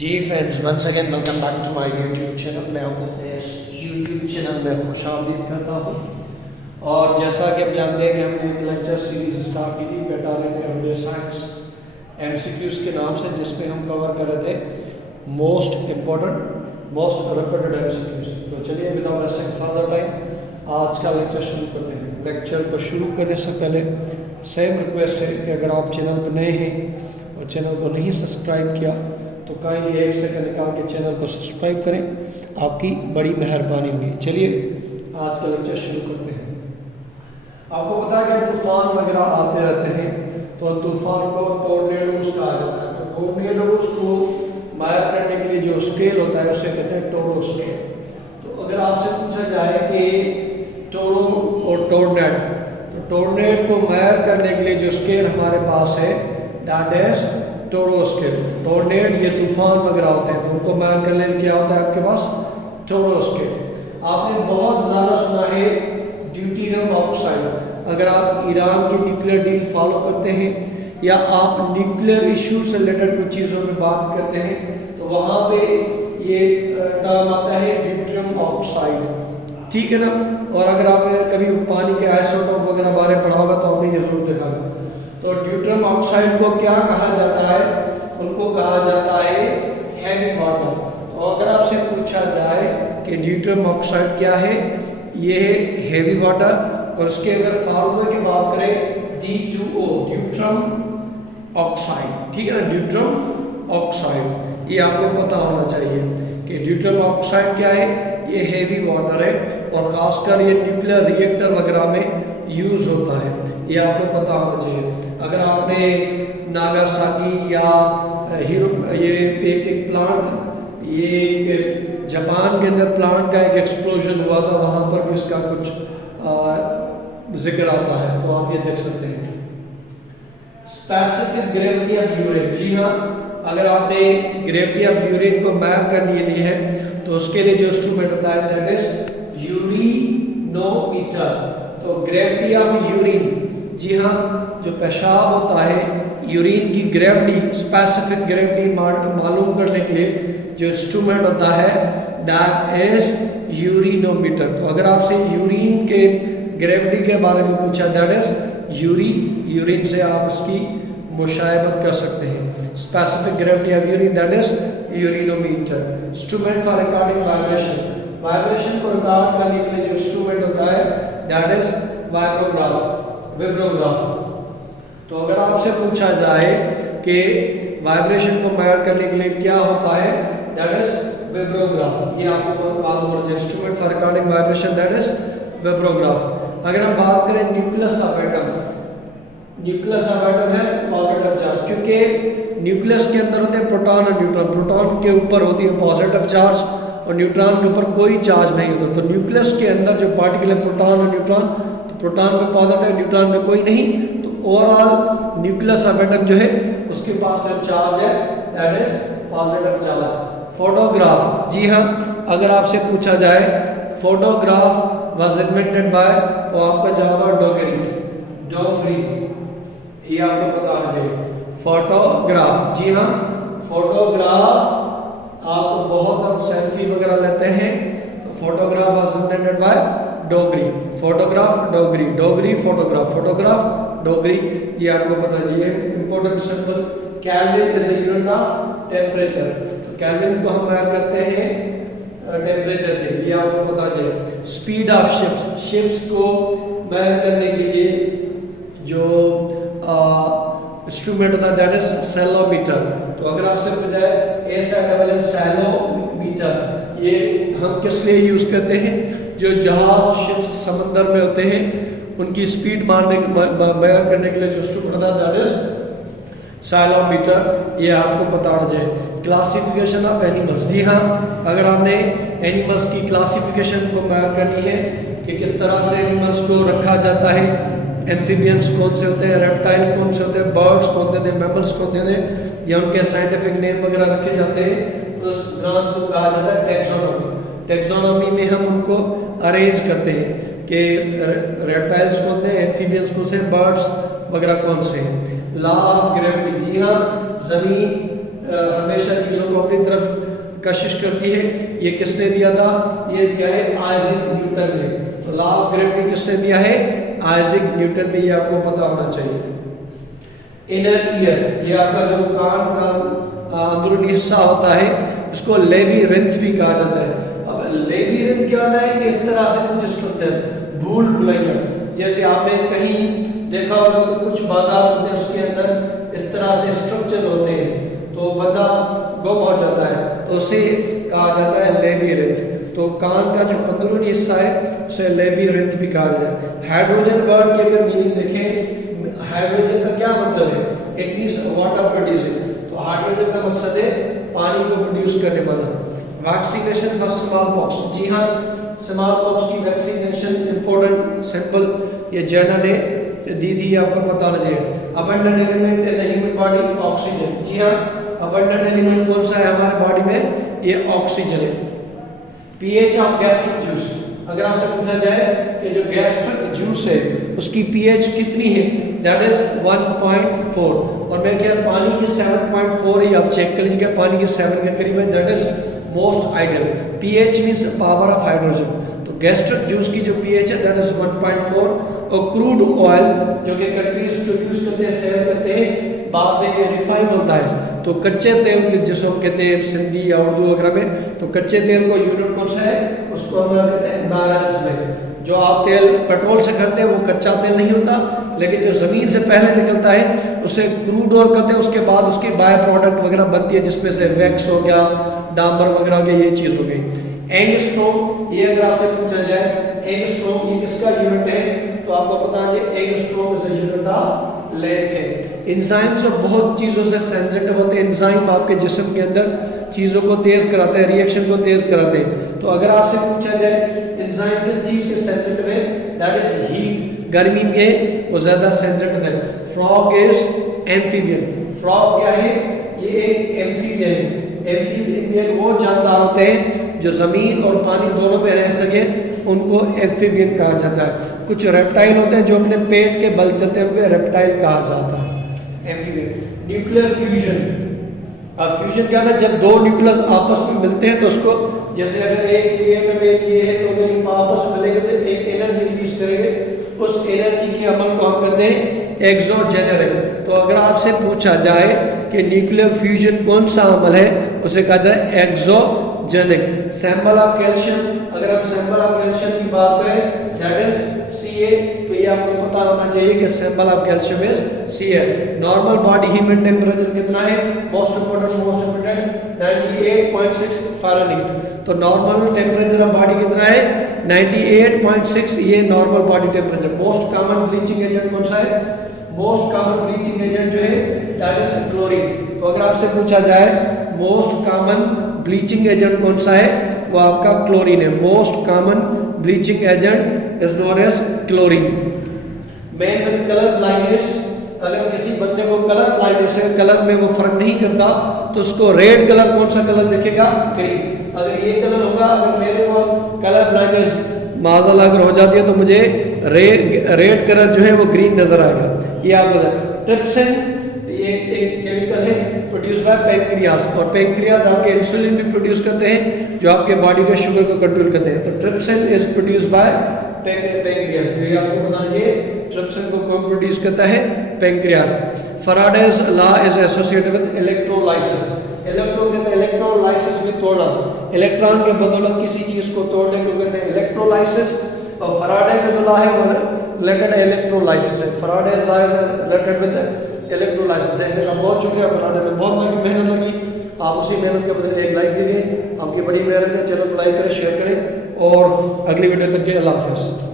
Ji friends, once again welcome back to my YouTube channel. मैं आपको अपने YouTube channel में खुशामदीद करता हूँ। और जैसा कि आप जानते हैं कि हमने एक लेक्चर सीरीज स्टार्ट की थी पेटारेंट साइंस MCQs के नाम से, जिसमें हम कवर कर रहे थे most important most repeated MCQs। तो चलिए विदाउट वेस्टिंग फर्दर टाइम आज का लेक्चर शुरू करते हैं। लेक्चर को शुरू करने से पहले सेम रिक्वेस्ट है कि अगर आप चैनल पर नए हैं और चैनल को नहीं सब्सक्राइब किया तो काइंडली 1 सेकंड निकाल के चैनल को सब्सक्राइब करें, आपकी बड़ी मेहरबानी होगी। चलिए आज का लेक्चर शुरू करते हैं। आपको पता है कि तूफान वगैरह आते रहते हैं, तो तूफान को टोर्नेडोज कहा जाता है। तो टोर्नेडोज को मार करने के लिए जो स्केल होता है उसे कहते हैं टोरो स्केल। तो अगर आपसे पूछा जाए कि टोरो और टोर्नेड, तो टोर्नेड को मार करने के लिए जो स्केल हमारे पास है दैट इज टोरो स्केल। टोर्नेड ये तूफान वगैरह होते हैं तो उनको मैन करने के लिए क्या होता है आपके पास टोरो स्केल। आपने बहुत ज़्यादा सुना है ड्यूटेरियम ऑक्साइड। अगर आप ईरान की न्यूक्लियर डील फॉलो करते हैं या आप न्यूक्लियर इशू से रिलेटेड कुछ चीज़ों में बात करते हैं तो वहाँ पे ये टर्म आता है ड्यूटेरियम ऑक्साइड, ठीक है ना। और अगर आपने कभी पानी के आइसोटोप वगैरह बारे में पढ़ा होगा तो आपने ये जरूर देखा होगा। तो ड्यूटेरियम ऑक्साइड को क्या कहा जाता है? उनको कहा जाता है हैवी वाटर। तो अगर आपसे पूछा जाए कि ड्यूटेरियम ऑक्साइड क्या है, ये है हैवी वाटर। और उसके अगर फार्मूले की बात करें D2O ड्यूटेरियम ऑक्साइड, ठीक है ना, ड्यूटेरियम ऑक्साइड। ये आपको पता होना चाहिए कि ड्यूटेरियम ऑक्साइड क्या है। ये हैवी वाटर है और ख़ासकर ये न्यूक्लियर रिएक्टर वगैरह में यूज़ होता है, ये आपको पता होना चाहिए। अगर आपने नागासाकी या ये एक प्लांट, ये एक जापान के अंदर प्लांट का एक एक्सप्लोजन हुआ था, वहाँ पर भी इसका कुछ जिक्र आता है, तो आप ये देख सकते हैं। स्पेसिफिक ग्रेविटी ऑफ यूरेन, जी हाँ, अगर आपने ग्रेविटी ऑफ यूरेन को मैप करने के लिए है तो उसके लिए जो इंस्ट्रूमेंट होता है दैट इज यूरिनोमीटर। तो ग्रेविटी ऑफ यूरिन, जी हाँ, जो पेशाब होता है यूरिन की ग्रेविटी, स्पेसिफिक ग्रेविटी मालूम करने के लिए जो इंस्ट्रूमेंट होता है दैट इज यूरिनोमीटर। तो अगर आपसे यूरिन के ग्रेविटी के बारे में पूछा दैट इज यूरिन से आप इसकी मुशाहिबत कर सकते हैं। Specific gravity of urine that is urinometer. Instrument for recording vibration, vibration को रिकॉर्ड करने के लिए जो इंस्ट्रूमेंट होता है दैट इज विब्रोग्राफ। तो अगर आपसे पूछा जाए कि वाइब्रेशन को मेजर करने के लिए क्या होता है दैट इज विब्रोग्राफ, ये आपको मालूम होना चाहिए। Instrument for recording vibration that is vibrograph. अगर हम बात करें nucleus of atom, nucleus of atom है पॉजिटिव चार्ज, क्योंकि न्यूक्लियस के अंदर होते हैं प्रोटॉन और न्यूट्रॉन। प्रोटॉन के ऊपर होती है पॉजिटिव चार्ज और न्यूट्रॉन के ऊपर कोई चार्ज नहीं होता। तो न्यूक्लियस के अंदर जो पार्टिकल है प्रोटॉन और न्यूट्रॉन, तो प्रोटॉन पे पॉजिटिव, न्यूट्रॉन पे कोई नहीं। तो ओवरऑल न्यूक्लियस ऑफ एटम जो है उसके पास जो चार्ज है that is positive charge. Photograph, जी हाँ, अगर आपसे पूछा जाए फोटोग्राफ वाज इन्वेंटेड बाय, तो आपका जवाब है डोगरी, ये आपको पता होना चाहिए। फोटोग्राफ, जी हाँ, फोटोग्राफ आप तो बहुत हम सेल्फी वगैरह लेते हैं, तो photograph was invented by Dogri. Photograph Dogri photograph, photograph Dogri, ये आपको पता चाहिए। Important symbol kelvin is a unit of temperature. तो केल्विन को हम मेजर करते हैं टेम्परेचर के लिए, ये आपको पता चाहिए। स्पीड ऑफ शिप्स को मेजर करने के लिए जो इंस्ट्रूमेंट होता है दैट इज सेलोमीटर। तो अगर आपसे पूछा जाए सेलोमीटर, ये हम किस लिए यूज करते हैं? जो जहाज शिप्स समंदर में होते हैं उनकी स्पीड मेजर करने के लिए जो इंस्ट्रूमेंट होता है दैट इज सेलोमीटर, ये आपको पता होना चाहिए। क्लासिफिकेशन ऑफ एनिमल्स, जी हाँ, अगर आपने एनिमल्स की क्लासिफिकेशन को मेजर करनी है कि किस तरह से एनिमल्स को रखा जाता है, एम्फीबियंस कौन से होते हैं, रेप्टाइल कौन से होते हैं, बर्ड्स कौन होते हैं, मैमल्स कौन होते हैं, या उनके साइंटिफिक नेम वगैरह रखे जाते हैं, तो उस ब्रांच को कहा जाता है टैक्सोनॉमी। टैक्सोनॉमी में हम उनको अरेंज करते हैं कि रेप्टाइल्स कौन से, एम्फीबियंस कौन से, बर्ड्स वगैरह कौन से हैं। लॉ ऑफ ग्रेविटी, जी हाँ, ज़मीन हमेशा चीज़ों को को अपनी तरफ कशिश करती है। ये किसने दिया था? ये दिया है आइजैक न्यूटन ने। तो लॉ ऑफ ग्रेविटी किसने दिया है? आइजैक न्यूटन ने। ये आपको पता होना चाहिए। इनर ईयर, ये आपका जो कान का अंदरूनी हिस्सा होता है, इसको लेबिरिंथ भी कहा जाता है। अब लेबिरिंथ क्या होता है कि इस तरह से कुछ स्ट्रक्चर, भूल भुलैया, जैसे आपने कहीं देखा होगा कि कुछ बादाम होते हैं, उसके अंदर इस तरह से स्ट्रक्चर होते हैं, तो बंदा गुम हो जाता है, तो उसे कहा जाता है लेबिरिंथ। तो कान का जो अंदरूनी हिस्सा है उसे लेबिरिंथ भी कहा जाता है। हाइड्रोजन वर्ड की अगर मीनिंग देखें, हाइड्रोजन का क्या मतलब है? It means water producing. तो हाइड्रोजन का मकसद है पानी को प्रोड्यूस करने वाला। वैक्सीनेशन फॉर स्मॉल पॉक्स, जी हाँ, स्मॉल पॉक्स की वैक्सीनेशन इंपॉर्टेंट सिंपल ये जर्नल ने दी थी, आपको पता होना चाहिए। Abundant element in the human body oxygen, जी हाँ, अबंडेंट एलिमेंट कौन सा है हमारे बॉडी में? ये ऑक्सीजन है। पीएच ऑफ गैस्ट्रिक जूस, अगर आपसे पूछा जाए कि जो गैस्ट्रिक जूस है उसकी पीएच कितनी है, दैट इज 1.4, और मैं क्या पानी की 7.4 ही आप चेक कर लीजिएगा, पानी की 7 के करीब है, that is most ideal. PH means power of hydrogen. तो गैस्ट्रिक जूस की जो पीएच है दैट इज 1.4। और क्रूड ऑयल जो कि कंट्रीज प्रोड्यूस करते हैं, सेल करते हैं, बाद में ये रिफाइन होता है। तो कच्चे तेल जिसको हम कहते हैं सिंधी या उर्दू वगैरह में, तो कच्चे तेल को यूनिट कौन सा है? उसको हम कहते हैं बैरल्स में। जो आप तेल पेट्रोल से करते हैं वो कच्चा तेल नहीं होता, लेकिन जो ज़मीन से पहले निकलता है उसे क्रूड ऑयल कहते हैं। उसके बाद उसकी बाय प्रोडक्ट वगैरह बनती है, जिसमें से वैक्स हो गया, डांबर वगैरह हो गया, ये चीज़ हो गई। एंगस्ट्रॉम, ये अगर आपसे पूछा जाए एंगस्ट्रॉम ये किसका यूनिट है, तो आपको पता है angstrom is a unit of length है। एंजाइम से बहुत चीज़ों से सेंसिटिव होते हैं। एंजाइम आपके जिस्म के अंदर चीज़ों को तेज़ कराते हैं, रिएक्शन को तेज़ कराते हैं। तो अगर आपसे पूछा जाए एंजाइम किस चीज़ के सेंसिटिव है, दैट इज हीट, गर्मी में वो ज़्यादा सेंसिटिव है। Frog is amphibian. फ्रॉग क्या है? ये एक एम्फीबियन है। एम्फीबियन वो जानदार होते हैं जो ज़मीन और पानी दोनों में रह सके, उनको एम्फीबियन कहा जाता है। कुछ रेप्टाइल होते हैं जो अपने पेट के बल चलते हैं, उनको रेप्टाइल कहा जाता है, एम्फीबियन। न्यूक्लियर फ्यूजन, अब फ्यूजन क्या है? जब दो न्यूक्लियस आपस में मिलते हैं तो उसको, जैसे अगर एक ये में एक ये है, तो अगर ये आपस में मिलेंगे तो एक एनर्जी रिलीज करेंगे, उस एनर्जी के अमल को हम कहते हैं एक्सोजेनरिक। तो अगर आपसे पूछा जाए कि न्यूक्लियर फ्यूजन कौन सा अमल है, उसे कहा जाता है एक्सोजेनिक। सैंपल ऑफ कैल्शियम, अगर हम सैंपल ऑफ कैल्शियम की बात करें दैट इज Ca, तो ये आपको पता होना चाहिए कि sample of calcium is Ca। Normal body human temperature कितना है? Most important 98.6 Fahrenheit. तो नॉर्मल टेम्परेचर ऑफ बॉडी कितना है? 98.6, ये normal body temperature. Most common bleaching agent कौन सा है? मोस्ट कॉमन ब्लीचिंग एजेंट जो है दैट इज क्लोरीन। तो अगर आपसे पूछा जाए मोस्ट कॉमन ब्लीचिंग एजेंट कौन सा है, वो आपका क्लोरीन है। Most common bleaching agent is known as chlorine. Man with colour blindness, अगर किसी बंदे को कलर ब्लाइंडनेस है, कलर में वो फर्क नहीं करता, तो उसको रेड कलर कौन सा कलर दिखेगा? ग्रीन। अगर ये कलर होगा, अगर मेरे को कलर ब्लाइंडनेस मादल अगर हो जाती है तो मुझे रेड कलर जो है वो ग्रीन नजर आएगा। ये आप बता। ट्रिप्सिन ये एक केमिकल है प्रोड्यूस बाय पैंक्रियास, और पैंक्रियास आपके इंसुलिन भी प्रोड्यूस करते हैं जो आपके बॉडी के शुगर को कंट्रोल करते हैं। तो trypsin is produce by pancreas. ये आपको पता चाहिए ट्रिप्सिन को कौन प्रोड्यूस करता है? Pancreas. Faraday's law is associated with electrolysis. Electro कहते हैं इलेक्ट्रोलाइसिस में तोड़ना, इलेक्ट्रॉन के बदौलत किसी चीज को तोड़ने को कहते हैं इलेक्ट्रोलाइसिस। और फैराडे का जो लॉ है वो रिलेटेड इलेक्ट्रोलाइसिस है। Faraday's law is related with electrolysis. देखने का बहुत शुक्रिया, बनाने में बहुत लगी मेहनत लगी। आप उसी मेहनत के बदले एक लाइक दीजिए, आपकी बड़ी मेहनत है। चैनल को लाइक करें, शेयर करें, और अगली वीडियो तक के अल्लाह हाफ़िज़।